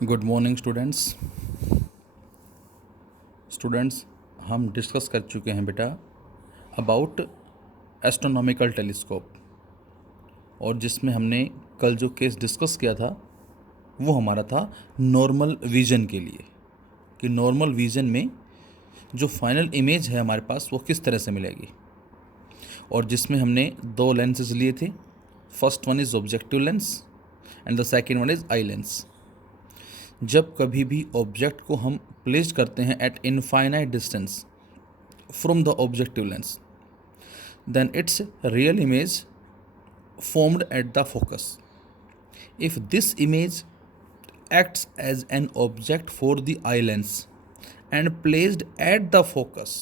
Good morning students हम discuss कर चुके हैं बेटा अबाउट एस्ट्रोनॉमिकल टेलीस्कोप। और जिसमें हमने कल जो केस डिस्कस किया था वो हमारा था नॉर्मल विज़न के लिए, कि नॉर्मल विज़न में जो फाइनल इमेज है हमारे पास वो किस तरह से मिलेगी। और जिसमें हमने दो लेंसेज लिए थे, first one is objective lens and the second one is eye lens. जब कभी भी ऑब्जेक्ट को हम प्लेस करते हैं at infinite distance from the objective lens, then its real image formed at the focus. If this image acts as an object for the eye lens and placed at the focus,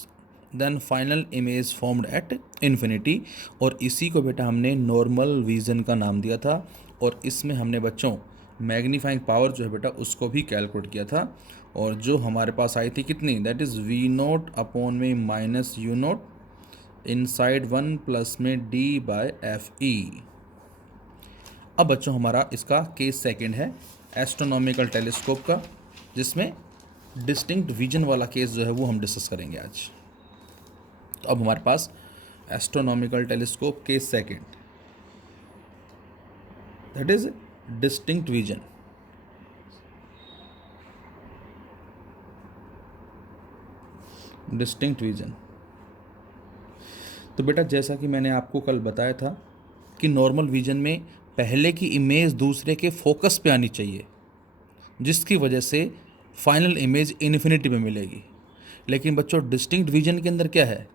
then final image formed at infinity। और इसी को बेटा हमने normal vision का नाम दिया था। और इसमें हमने बच्चों मैग्नीफाइंग पावर जो है बेटा उसको भी कैलकुलेट किया था, और जो हमारे पास आई थी कितनी, दैट इज़ V0 अपॉन में माइनस U0 इनसाइड 1 प्लस में D/FE। अब बच्चों हमारा इसका केस सेकंड है एस्ट्रोनॉमिकल टेलीस्कोप का, जिसमें डिस्टिंक्ट विजन वाला केस जो है वो हम डिस्कस करेंगे आज। तो अब हमारे पास astronomical telescope case second, that is distinct vision. Distinct vision तो बेटा जैसा कि मैंने आपको कल बताया था कि नॉर्मल विजन में पहले की इमेज दूसरे के फोकस पे आनी चाहिए, जिसकी वजह से फाइनल इमेज इन्फिनिटी में मिलेगी। लेकिन बच्चों डिस्टिंक्ट विजन के अंदर क्या है,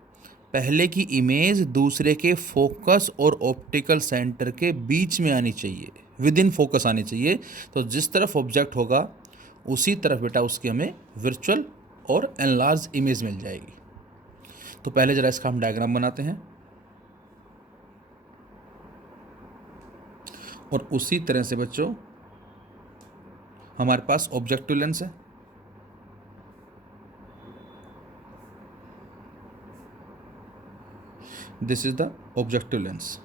पहले की इमेज दूसरे के फोकस और ऑप्टिकल सेंटर के बीच में आनी चाहिए, विद इन फोकस आनी चाहिए। तो जिस तरफ ऑब्जेक्ट होगा उसी तरफ बेटा उसकी हमें वर्चुअल और एनलार्ज इमेज मिल जाएगी। तो पहले ज़रा इसका हम डायग्राम बनाते हैं, और उसी तरह से बच्चों हमारे पास ऑब्जेक्टिव लेंस है। This is the objective lens,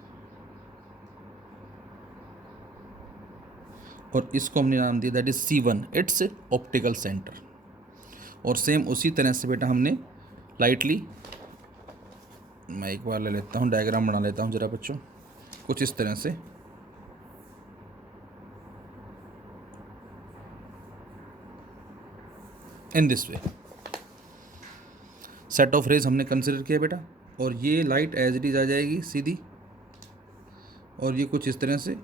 और इसको हमने नाम दिया that is C1, it's optical centre. और सेम उसी तरह से बेटा हमने लाइटली, मैं एक बार ले लेता हूँ डायग्राम बना लेता हूँ ज़रा बच्चों, कुछ इस तरह से। In this way set of rays हमने कंसिडर किया बेटा, और ये लाइट एज इट इज आ जाएगी सीधी, और ये कुछ इस तरह से,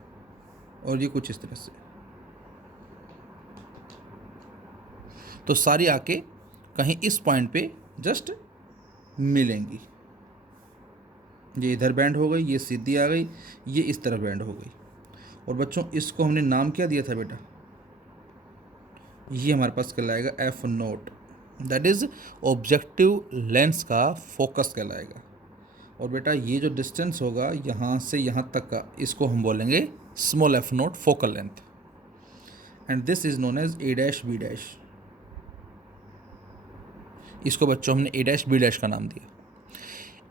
और ये कुछ इस तरह से। तो सारी आके कहीं इस पॉइंट पे जस्ट मिलेंगी। ये इधर बैंड हो गई, ये सीधी आ गई, ये इस तरफ बैंड हो गई। और बच्चों इसको हमने नाम क्या दिया था बेटा, ये हमारे पास कहलाएगा F0, that is objective lens का फोकस कहलाएगा। और बेटा ये जो डिस्टेंस होगा यहाँ से यहाँ तक का, इसको हम बोलेंगे small F0 focal length, and this is known as A'/B'। इसको बच्चों हमने A'/B' का नाम दिया।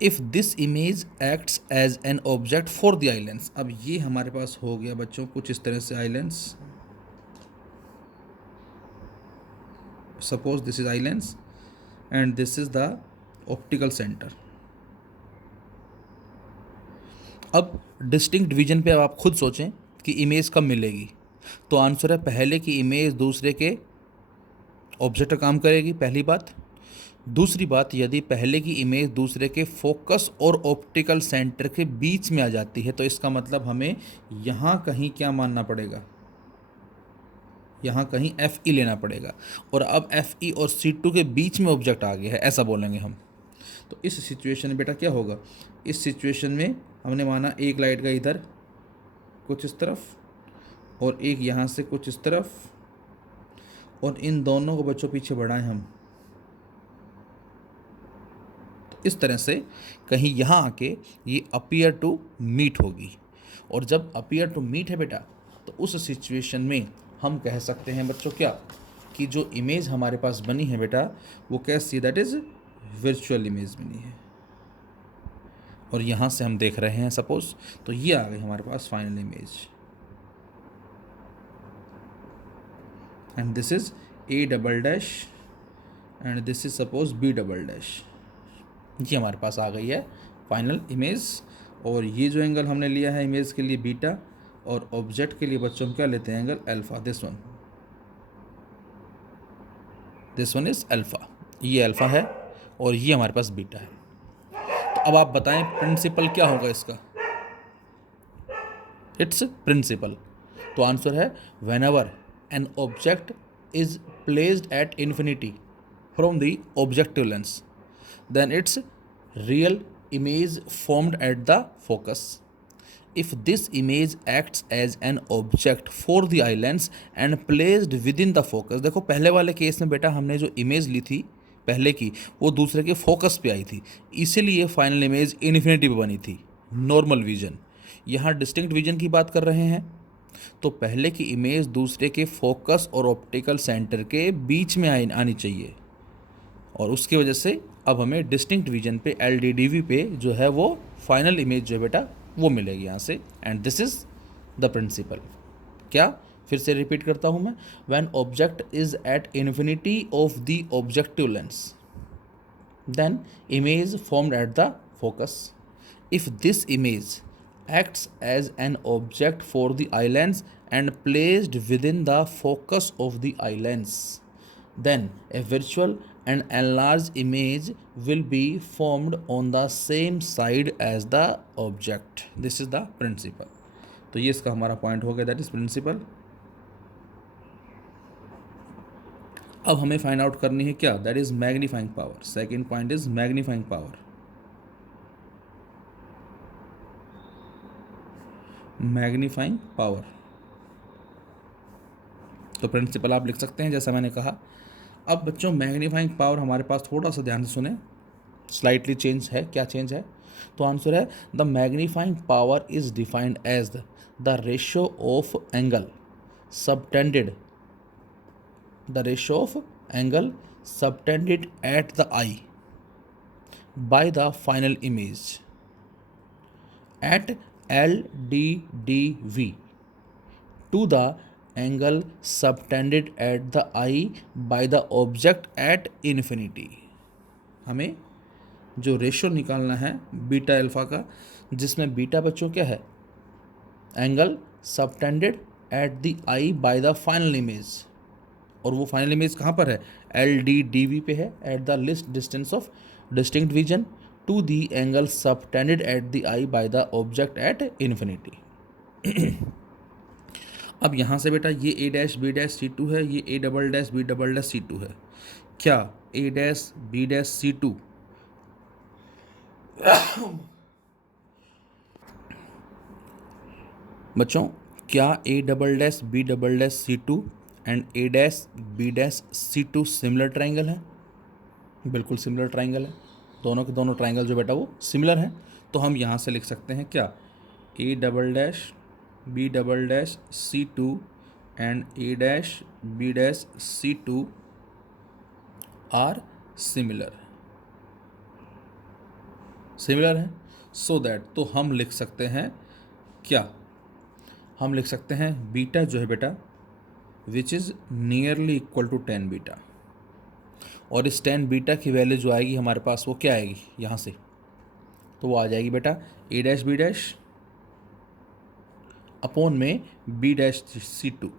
If this image acts as an object for the eye lens, अब ये हमारे पास हो गया बच्चों कुछ इस तरह से eye lens. Suppose this is eye lens and this is the optical centre. अब डिस्टिंक्ट विजन पे अब आप खुद सोचें कि इमेज कब मिलेगी, तो आंसर है पहले की इमेज दूसरे के ऑब्जेक्ट का काम करेगी, पहली बात। दूसरी बात, यदि पहले की इमेज दूसरे के फोकस और ऑप्टिकल सेंटर के बीच में आ जाती है तो इसका मतलब हमें यहाँ कहीं क्या मानना पड़ेगा, यहाँ कहीं FE लेना पड़ेगा। और अब FE और C2 के बीच में ऑब्जेक्ट आ गया है, ऐसा बोलेंगे हम। तो इस सिचुएशन में बेटा क्या होगा, इस सिचुएशन में हमने माना एक लाइट का इधर कुछ इस तरफ और एक यहाँ से कुछ इस तरफ, और इन दोनों को बच्चों पीछे बढ़ाएं हम। इस तरह से कहीं यहाँ आके ये अपीयर टू मीट होगी। और जब अपीयर टू मीट है बेटा, तो उस सिचुएशन में हम कह सकते हैं बच्चों क्या, कि जो इमेज हमारे पास बनी है बेटा वो कैसी, दैट इज़ वर्चुअल इमेज बनी है। और यहाँ से हम देख रहे हैं सपोज, तो ये आ गई हमारे पास final image. And this is a double dash and this is suppose B double dash. ये हमारे पास आ गई है फाइनल इमेज। और ये जो एंगल हमने लिया है इमेज के लिए बीटा, और ऑब्जेक्ट के लिए बच्चों हम क्या लेते हैं angle alpha. This one is alpha. ये अल्फा है और ये हमारे पास बीटा है। तो अब आप बताएं प्रिंसिपल क्या होगा इसका। इट्स प्रिंसिपल, तो आंसर है when ever an object is placed at infinity from the objective lens then its real image formed at the focus. If this image acts as an object for the eye lens and placed within the focus, देखो पहले वाले case में बेटा हमने जो image ली थी पहले की वो दूसरे के फोकस पे आई थी, इसीलिए फाइनल इमेज इन्फिनिटी पे बनी थी, नॉर्मल विजन। यहाँ डिस्टिंक्ट विजन की बात कर रहे हैं, तो पहले की इमेज दूसरे के फोकस और ऑप्टिकल सेंटर के बीच में आनी चाहिए, और उसकी वजह से अब हमें डिस्टिंक्ट विजन पे LDDV पे जो है वो फाइनल इमेज जो है बेटा वो मिलेगी यहाँ से। And this is the principle. क्या, फिर से रिपीट करता हूँ मैं, when object is at infinity of the objective lens then image formed at the focus. If this image acts as an object for the eye lens and placed within the focus of the eye lens, then a virtual and enlarged image will be formed on the same side as the object. This is the principle. तो ये इसका हमारा point हो गया, that is principal. अब हमें find out करनी है क्या, that is magnifying power. Second point is magnifying power. Magnifying power, तो प्रिंसिपल आप लिख सकते हैं जैसा मैंने कहा। अब बच्चों मैग्नीफाइंग पावर हमारे पास थोड़ा सा ध्यान से सुने, स्लाइटली चेंज है। क्या चेंज है, तो आंसर है the magnifying power is defined as the ratio of angle subtended, the ratio of angle subtended at the eye by the final image at LDDV to the angle subtended at the eye by the object at infinity। हमें जो ratio निकालना है beta alpha का, जिसमें beta बच्चों क्या है, angle subtended at the eye by the final image, और वो फाइनल इमेज कहाँ पर है, LDDV पे है, at the list distance of distinct vision to the angle subtended at the eye by the object at infinity। अब यहाँ से बेटा ये A dash B dash C2 है, ये A double dash B double dash C2 है। क्या A dash B dash C2 बच्चों, क्या A double dash B double dash C2 and A dash B dash C2 similar triangle है? बिल्कुल similar triangle है, दोनों के दोनों ट्राइंगल जो बेटा वो सिमिलर हैं। तो हम यहाँ से लिख सकते हैं क्या, A double dash B double dash C2 and A dash B dash C2 are similar है। सो दैट, तो हम लिख सकते हैं क्या, हम लिख सकते हैं बीटा जो है बेटा which is nearly equal to 10 beta, और इस 10 बीटा की वैल्यू जो आएगी हमारे पास वो क्या आएगी यहाँ से, तो वो आ जाएगी बेटा A dash B dash upon में B डैश C2,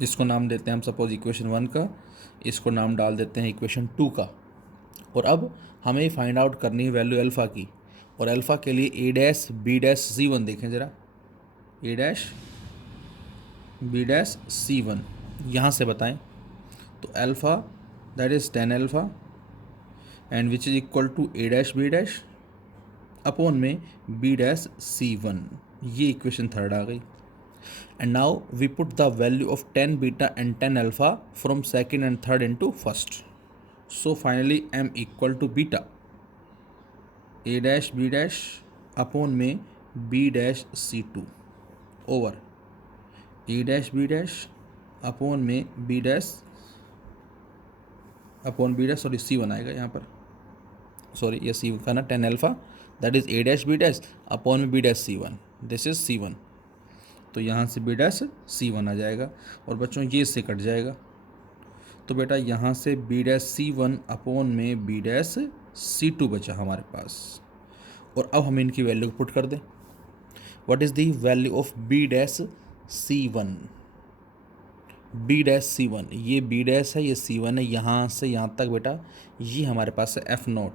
जिसको नाम देते हैं हम सपोज इक्वेशन 1 का, इसको नाम डाल देते हैं इक्वेशन 2 का। और अब हमें फाइंड आउट करनी है वैल्यू अल्फ़ा की, और अल्फ़ा के लिए A dash B dash C1 देखें ज़रा, A dash B dash C1 यहाँ से बताएं, तो alpha that is 10 alpha and which is equal to A dash B dash upon में B डैश C1, ये इक्वेशन 3 आ गई। And now we put the value of 10 beta and 10 alpha from second and third into first, so finally M equal to beta A dash B dash upon में B dash C2 over A dash B dash upon में B dash sorry C1 आएगा यहाँ पर, sorry ये C1 का ना 10 alpha that is A dash B dash upon में B dash C1, this is C1। तो यहाँ से बी डैश C1 आ जाएगा और बच्चों ये इससे कट जाएगा। तो बेटा यहाँ से बी डैश C1 अपॉन में बी डैश C2 बचा हमारे पास। और अब हम इनकी वैल्यू को पुट कर दें। What is the value of B dash C1? B dash C1, ये बी डैश है, ये C1 है, यहाँ से यहाँ तक बेटा ये हमारे पास है F0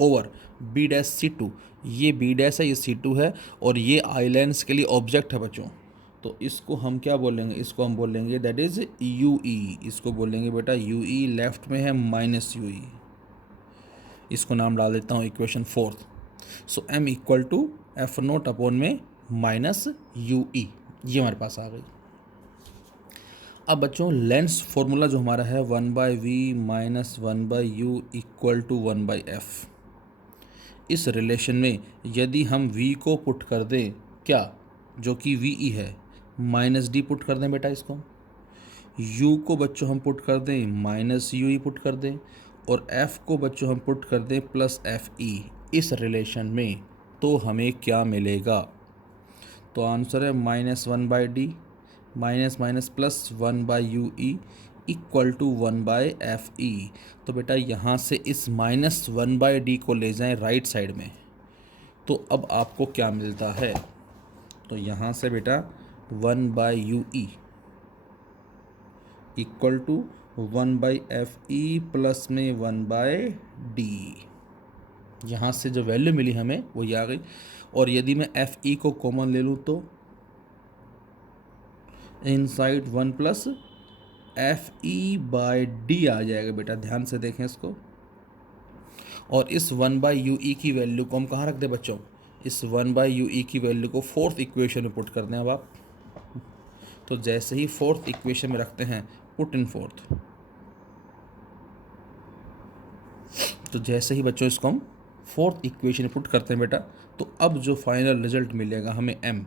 over B dash C2, ये बी डैश है, ये C2 है और ये आई लेंस के लिए ऑब्जेक्ट है बच्चों। तो इसको हम क्या बोलेंगे? इसको हम बोलेंगे दैट इज़ UE। इसको बोलेंगे बेटा UE, लेफ्ट में है माइनस UE। इसको नाम डाल देता हूँ equation 4। So M equal to F0 upon में माइनस UE, ये हमारे पास आ गई। अब बच्चों लेंस फॉर्मूला जो हमारा है 1/v minus 1/u equal to 1/f। इस रिलेशन में यदि हम v को पुट कर दें, क्या, जो कि VE है, माइनस डी पुट कर दें बेटा इसको, u को बच्चों हम पुट कर दें माइनस UE पुट कर दें और f को बच्चों हम पुट कर दें प्लस FE इस रिलेशन में, तो हमें क्या मिलेगा? तो आंसर है -1/d minus minus plus 1/UE equal to 1/FE। तो बेटा यहाँ से इस -1/d को ले जाएं राइट साइड में, तो अब आपको क्या मिलता है? तो यहाँ से बेटा 1/UE equal to 1/FE plus में 1/d। यहाँ से जो वैल्यू मिली हमें वो ये आ गई। और यदि मैं FE को कॉमन ले लूँ तो इनसाइड 1 प्लस FE/d आ जाएगा बेटा, ध्यान से देखें इसको। और इस 1/UE की वैल्यू को हम कहाँ रख दें बच्चों? इस 1/UE की वैल्यू को फोर्थ इक्वेशन में पुट कर दें अब आप। तो जैसे ही फोर्थ इक्वेशन में रखते हैं, पुट इन फोर्थ, तो जैसे ही बच्चों इसको हम फोर्थ इक्वेशन में पुट करते हैं बेटा, तो अब जो फाइनल रिजल्ट मिलेगा हमें M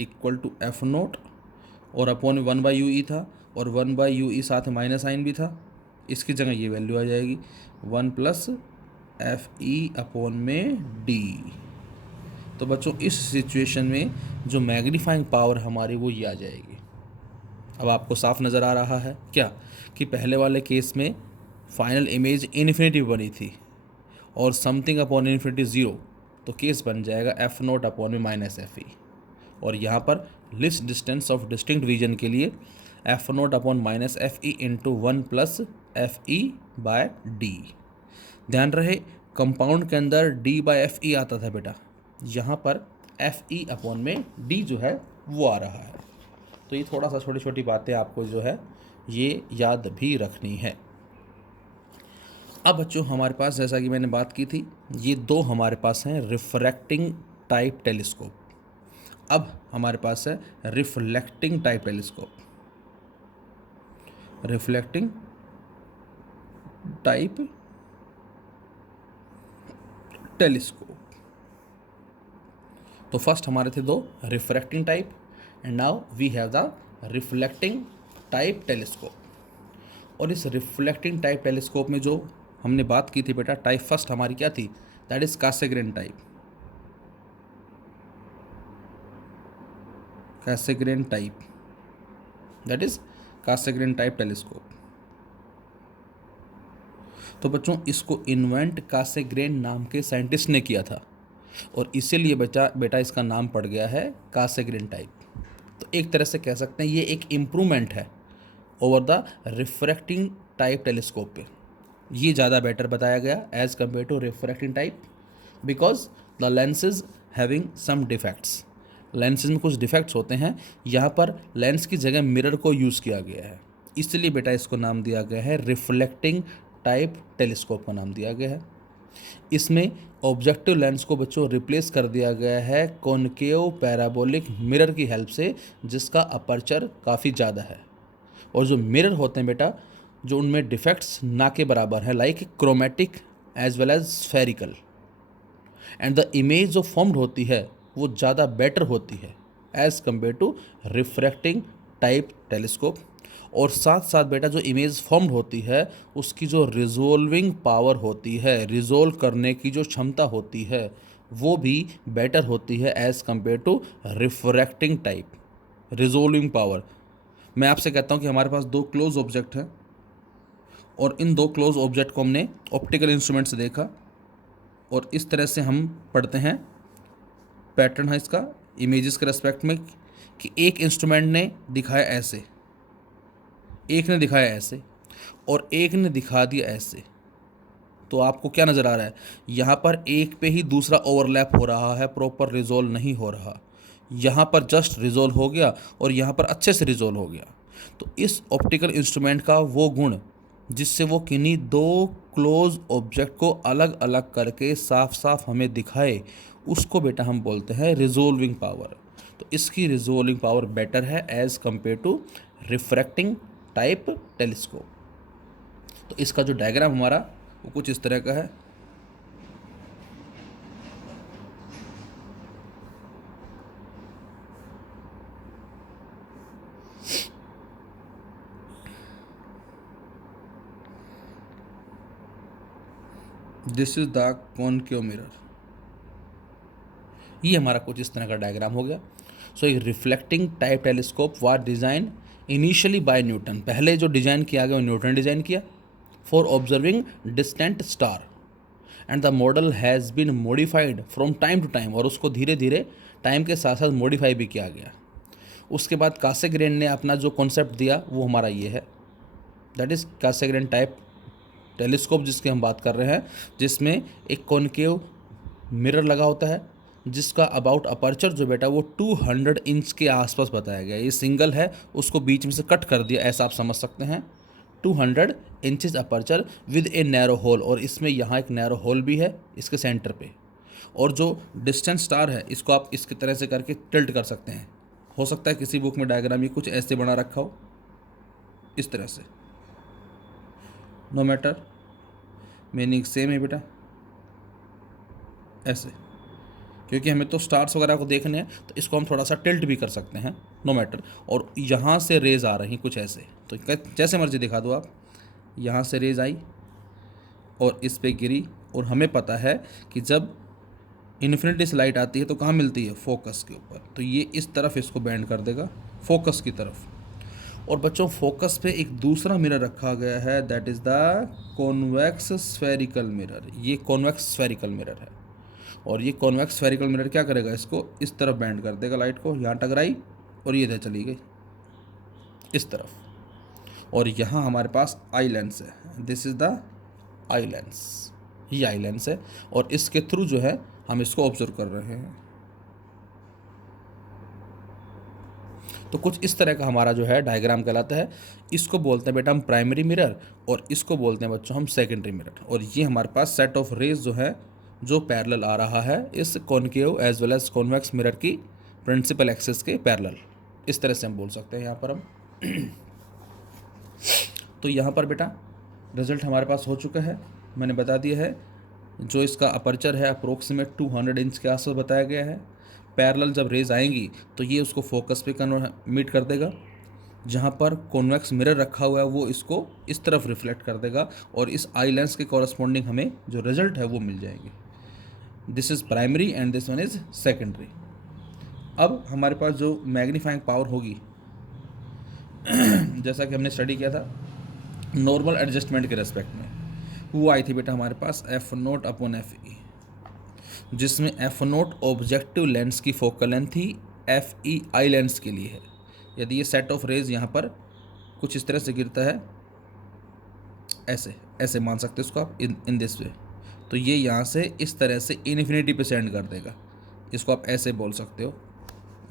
इक्वल टू F0 और अपॉन 1/UE था और 1/UE साथ माइनस साइन भी था, इसकी जगह ये वैल्यू आ जाएगी 1 प्लस FE अपॉन में D। तो बच्चों इस सिचुएशन में जो मैग्नीफाइंग पावर हमारी वो ये आ जाएगी। अब आपको साफ नज़र आ रहा है क्या कि पहले वाले केस में फाइनल इमेज इन्फिनिटी बनी थी और समथिंग अपॉन इन्फिनिटी 0, तो केस बन जाएगा F0 अपॉन में माइनस FE। और यहाँ पर least distance of distinct vision के लिए F0 upon minus FE into 1 plus FE/d। ध्यान रहे कंपाउंड के अंदर D/FE आता था बेटा, यहाँ पर FE अपॉन में D जो है वो आ रहा है। तो ये थोड़ा सा छोटी छोटी बातें आपको जो है ये याद भी रखनी है। अब बच्चों हमारे पास जैसा कि मैंने बात की थी, ये दो हमारे पास हैं रिफ्रैक्टिंग टाइप टेलीस्कोप। अब हमारे पास है reflecting type telescope. Reflecting type telescope. तो फर्स्ट हमारे थे दो refracting type and now we have the reflecting type telescope. और इस रिफ्लेक्टिंग टाइप टेलीस्कोप में जो हमने बात की थी बेटा, टाइप फर्स्ट हमारी क्या थी? That is Cassegrain type. Cassegrain type, that is Cassegrain type telescope. तो बच्चों इसको इन्वेंट कासेग्रेन नाम के साइंटिस्ट ने किया था और इसीलिए बेटा इसका नाम पड़ गया है कासेग्रेन टाइप। तो एक तरह से कह सकते हैं ये एक इम्प्रूवमेंट है over the refracting type telescope पे। ये ज़्यादा बेटर बताया गया as compare to refracting type, because the lenses having some defects. Lenses में कुछ डिफेक्ट्स होते हैं, यहाँ पर लेंस की जगह मिरर को यूज़ किया गया है, इसलिए बेटा इसको नाम दिया गया है रिफ्लेक्टिंग टाइप टेलीस्कोप का नाम दिया गया है। इसमें ऑब्जेक्टिव लेंस को बच्चों रिप्लेस कर दिया गया है कॉनकेव पैराबोलिक मिरर की हेल्प से, जिसका अपर्चर काफ़ी ज़्यादा है। और जो मिरर होते हैं बेटा, जो उनमें डिफेक्ट्स ना के बराबर है, like chromatic as well as spherical, and the image जो फॉर्म्ड होती है वो ज़्यादा बेटर होती है as compare to refracting type telescope. और साथ साथ बेटा जो इमेज फॉर्म्ड होती है उसकी जो रिजोल्विंग पावर होती है, रिजोल्व करने की जो क्षमता होती है, वो भी बेटर होती है as compare to refracting type. Resolving power, मैं आपसे कहता हूँ कि हमारे पास दो क्लोज ऑब्जेक्ट हैं और इन दो क्लोज ऑब्जेक्ट को हमने ऑप्टिकल इंस्ट्रूमेंट से देखा और इस तरह से हम पढ़ते हैं, पैटर्न है इसका इमेजेस के रेस्पेक्ट में, कि एक इंस्ट्रूमेंट ने दिखाया ऐसे, एक ने दिखाया ऐसे और एक ने दिखा दिया ऐसे। तो आपको क्या नज़र आ रहा है, यहाँ पर एक पे ही दूसरा ओवरलैप हो रहा है, प्रॉपर रिजोल्व नहीं हो रहा। यहाँ पर जस्ट रिजोल्व हो गया और यहाँ पर अच्छे से रिजोल्व हो गया। तो इस ऑप्टिकल इंस्ट्रूमेंट का वो गुण जिससे वो किन्हीं दो क्लोज ऑब्जेक्ट को अलग अलग करके साफ साफ हमें दिखाए, उसको बेटा हम बोलते हैं रिजोल्विंग पावर। तो इसकी रिजोल्विंग पावर बेटर है as compare to refracting type telescope. तो इसका जो डायग्राम हमारा वो कुछ इस तरह का है। This is the concave mirror. ये हमारा कुछ इस तरह का डायग्राम हो गया। सो एक reflecting type telescope was design initially by Newton. पहले जो डिज़ाइन किया गया वो न्यूटन डिज़ाइन किया for observing distant star and the model has been modified from time to time. और उसको धीरे धीरे टाइम के साथ साथ मॉडिफाई भी किया गया। उसके बाद कासेग्रेन ने अपना जो कॉन्सेप्ट दिया वो हमारा ये है, दैट इज़ कासेग्रेन टाइप टेलीस्कोप जिसकी हम बात कर रहे हैं, जिसमें एक कॉनकेव मिरर लगा होता है जिसका अबाउट अपर्चर जो बेटा वो 200 इंच के आसपास बताया गया। ये सिंगल है, उसको बीच में से कट कर दिया, ऐसा आप समझ सकते हैं। 200 inches aperture with a narrow hole, और इसमें यहाँ एक नैरो होल भी है इसके सेंटर पे। और जो डिस्टेंस स्टार है इसको आप इसकी तरह से करके टिल्ट कर सकते हैं। हो सकता है किसी बुक में डायग्राम ये कुछ ऐसे बना रखा हो, इस तरह से। नो मैटर, मीनिंग सेम है बेटा, ऐसे, क्योंकि हमें तो स्टार्स वगैरह को देखने हैं तो इसको हम थोड़ा सा टिल्ट भी कर सकते हैं, नो मैटर। और यहाँ से रेज आ रही कुछ ऐसे, तो जैसे मर्जी दिखा दो आप। यहाँ से रेज आई और इस पे गिरी, और हमें पता है कि जब इन्फिनिटी से लाइट आती है तो कहाँ मिलती है, फोकस के ऊपर। तो ये इस तरफ इसको बैंड कर देगा, फोकस की तरफ। और बच्चों फोकस पे एक दूसरा मिरर रखा गया है, that is the convex spherical mirror. ये कॉन्वेक्स स्फेरिकल मिरर है और ये कॉन्वेक्स स्फेरिकल मिरर क्या करेगा, इसको इस तरफ बैंड कर देगा लाइट को। यहाँ टकराई और ये इधर चली गई इस तरफ। और यहाँ हमारे पास आई लेंस है, this is the eye lens, ये आई लेंस है और इसके थ्रू जो है हम इसको ऑब्जर्व कर रहे हैं। तो कुछ इस तरह का हमारा जो है डायग्राम कहलाता है। इसको बोलते हैं बेटा हम प्राइमरी मिरर और इसको बोलते हैं बच्चों हम सेकेंडरी मिरर। और ये हमारे पास सेट ऑफ रेज जो है जो पैरेलल आ रहा है इस concave as well as convex mirror की प्रिंसिपल एक्सिस के पैरेलल, इस तरह से हम बोल सकते हैं यहाँ पर हम। तो यहाँ पर बेटा रिजल्ट हमारे पास हो चुका है, मैंने बता दिया है। जो इसका अपर्चर है अप्रोक्सीमेट 200 इंच के आसपास बताया गया है। पैरेलल जब रेज आएंगी तो ये उसको फोकस पे मीट कर देगा। जहाँ पर कॉन्वेक्स मिरर रखा हुआ है वो इसको इस तरफ रिफ्लेक्ट कर देगा और इस आई लेंस के कॉरस्पॉन्डिंग हमें जो रिजल्ट है वो मिल जाएंगे। This is primary and this one is secondary. अब हमारे पास जो मैग्नीफाइंग पावर होगी जैसा कि हमने स्टडी किया था नॉर्मल एडजस्टमेंट के रेस्पेक्ट में, वो आई थी बेटा हमारे पास F0 अपॉन FE, जिसमें F0 ऑब्जेक्टिव लेंस की फोकल लेंथ थी, FE आई लेंस के लिए है। यदि ये सेट ऑफ रेज यहाँ पर कुछ इस तरह से गिरता है, ऐसे ऐसे मान सकते हो इसको आप, इन दिस वे, तो ये यहाँ से इस तरह से इन्फिनिटी पे सेंड कर देगा। इसको आप ऐसे बोल सकते हो।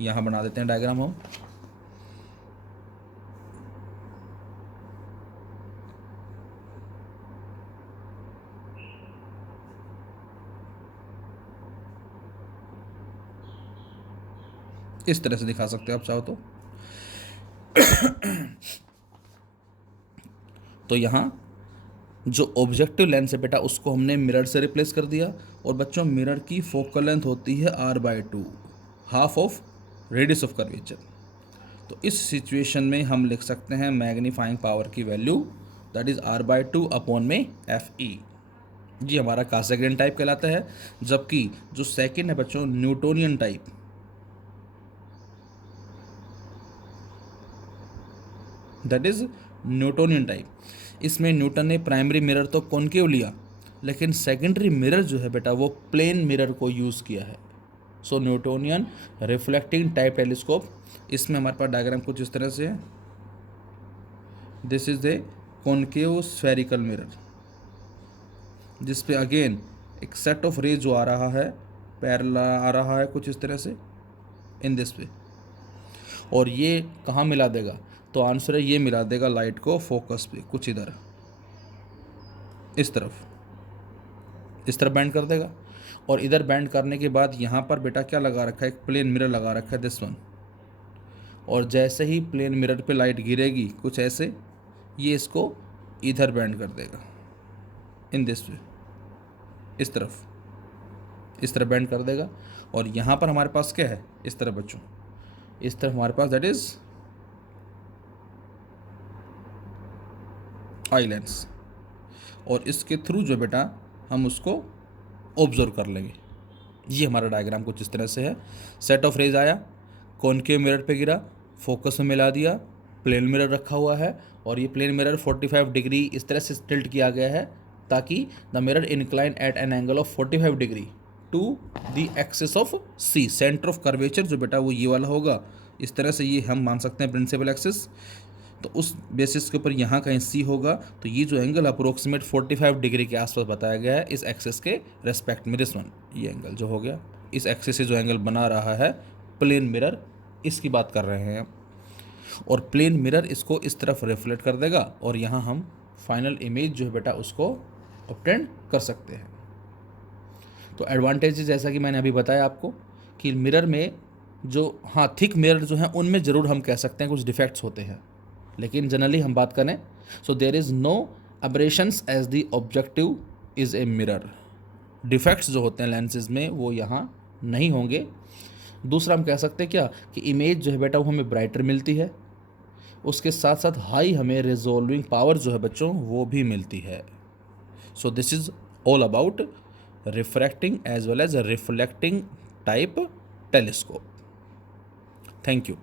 यहाँ बना देते हैं डायग्राम हम। इस तरह से दिखा सकते हो आप चाहो तो यहाँ जो ऑब्जेक्टिव लेंस है बेटा उसको हमने मिरर से रिप्लेस कर दिया। और बच्चों मिरर की फोकल लेंथ होती है R/2, half of radius of curvature. तो इस सिचुएशन में हम लिख सकते हैं मैग्नीफाइंग पावर की value that is R/2 upon में FE। ये हमारा कासेग्रेन टाइप कहलाता है, जबकि जो सेकंड है बच्चों Newtonian type, that is Newtonian type, इसमें न्यूटन ने प्राइमरी मिरर तो कॉनकेव लिया, लेकिन सेकेंडरी मिरर जो है बेटा वो प्लेन मिरर को यूज़ किया है। सो न्यूटोनियन रिफ्लेक्टिंग टाइप टेलीस्कोप, इसमें हमारे पास डायग्राम कुछ इस तरह से है। This is A concave spherical mirror, जिस पे अगेन एक सेट ऑफ रे जो आ रहा है, पैरेलल आ रहा है कुछ इस तरह से इन दिस पे, और ये कहाँ मिला देगा, तो आंसर है ये मिला देगा लाइट को फोकस पे, कुछ इधर इस तरफ बैंड कर देगा। और इधर बैंड करने के बाद यहाँ पर बेटा क्या लगा रखा है, एक प्लेन मिरर लगा रखा है, दिस वन, और जैसे ही प्लेन मिरर पे लाइट गिरेगी कुछ ऐसे, ये इसको इधर बैंड कर देगा इन दिस वे, इस तरफ बैंड कर देगा। और यहाँ पर हमारे पास क्या है, इस तरफ बच्चों, इस तरफ हमारे पास दैट इज आई लेंस, और इसके थ्रू जो बेटा हम उसको ऑब्जर्व कर लेंगे। ये हमारा डायग्राम कुछ इस तरह से है। सेट ऑफ रेज आया, कॉनकेव मिरर पे गिरा, फोकस में मिला दिया, प्लेन मिरर रखा हुआ है, और ये प्लेन मिरर 45 डिग्री इस तरह से टिल्ट किया गया है ताकि the mirror incline at an angle of 45 degree to the axis of C, centre of curvature जो बेटा वो ये वाला होगा, इस तरह से ये हम मान सकते हैं प्रिंसिपल एक्सिस। तो उस बेसिस के ऊपर यहाँ कहीं सी होगा, तो ये जो एंगल अप्रोक्सीमेट 45 डिग्री के आसपास बताया गया है इस एक्सिस के रेस्पेक्ट में, दिस वन, ये एंगल जो हो गया, इस एक्सिस से जो एंगल बना रहा है प्लेन मिरर, इसकी बात कर रहे हैं। और प्लेन मिरर इसको इस तरफ रिफ्लेक्ट कर देगा, और यहाँ हम फाइनल इमेज जो है बेटा उसको ऑब्टेन कर सकते हैं। तो एडवांटेज जैसा कि मैंने अभी बताया आपको कि मिरर में जो, हाँ थिक मिरर जो हैं उनमें ज़रूर हम कह सकते हैं कुछ डिफेक्ट्स होते हैं, लेकिन जनरली हम बात करें so there is no aberrations as the objective is a mirror. Defects जो होते हैं लेंसेज में वो यहाँ नहीं होंगे। दूसरा हम कह सकते हैं क्या कि इमेज जो है बेटा वो हमें ब्राइटर मिलती है, उसके साथ साथ हाई हमें रिजोल्विंग पावर जो है बच्चों वो भी मिलती है। So this is all about refracting as well as reflecting type telescope. Thank you.